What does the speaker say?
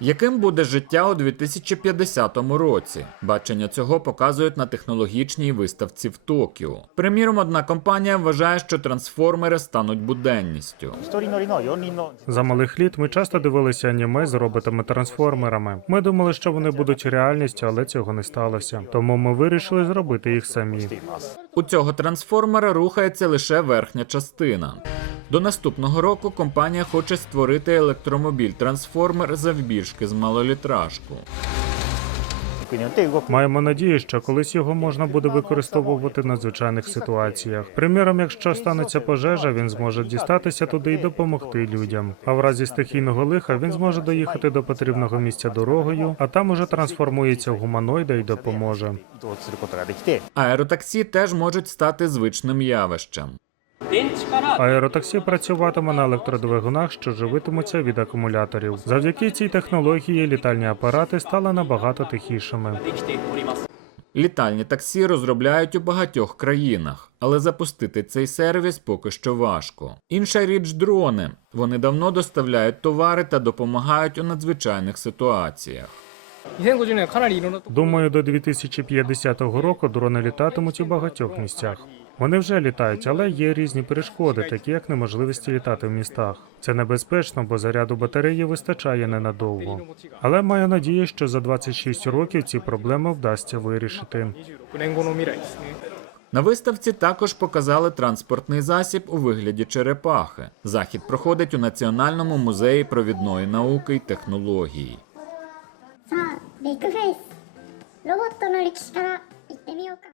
Яким буде життя у 2050 році? Бачення цього показують на технологічній виставці в Токіо. Приміром, одна компанія вважає, що трансформери стануть буденністю. За малих літ ми часто дивилися аніме з роботами-трансформерами. Ми думали, що вони будуть реальністю, але цього не сталося. Тому ми вирішили зробити їх самі. У цього трансформера рухається лише верхня частина. До наступного року компанія хоче створити електромобіль трансформер завбільшки з малолітражку. Маємо надію, що колись його можна буде використовувати на звичайних ситуаціях. Приміром, якщо станеться пожежа, він зможе дістатися туди і допомогти людям. А в разі стихійного лиха він зможе доїхати до потрібного місця дорогою, а там уже трансформується в гуманоїда і допоможе. Аеротаксі теж можуть стати звичним явищем. Аеротаксі працюватиме на електродвигунах, що живитимуться від акумуляторів. Завдяки цій технології літальні апарати стали набагато тихішими. Літальні таксі розробляють у багатьох країнах, але запустити цей сервіс поки що важко. Інша річ дрони. Вони давно доставляють товари та допомагають у надзвичайних ситуаціях. Думаю, до 2050 року дрони літатимуть у багатьох місцях. Вони вже літають, але є різні перешкоди, такі як неможливості літати в містах. Це небезпечно, бо заряду батареї вистачає ненадовго. Але маю надію, що за 26 років ці проблеми вдасться вирішити. На виставці також показали транспортний засіб у вигляді черепахи. Захід проходить у Національному музеї провідної науки й технології. ビッグフェイス。ロボットの歴史からいってみようか。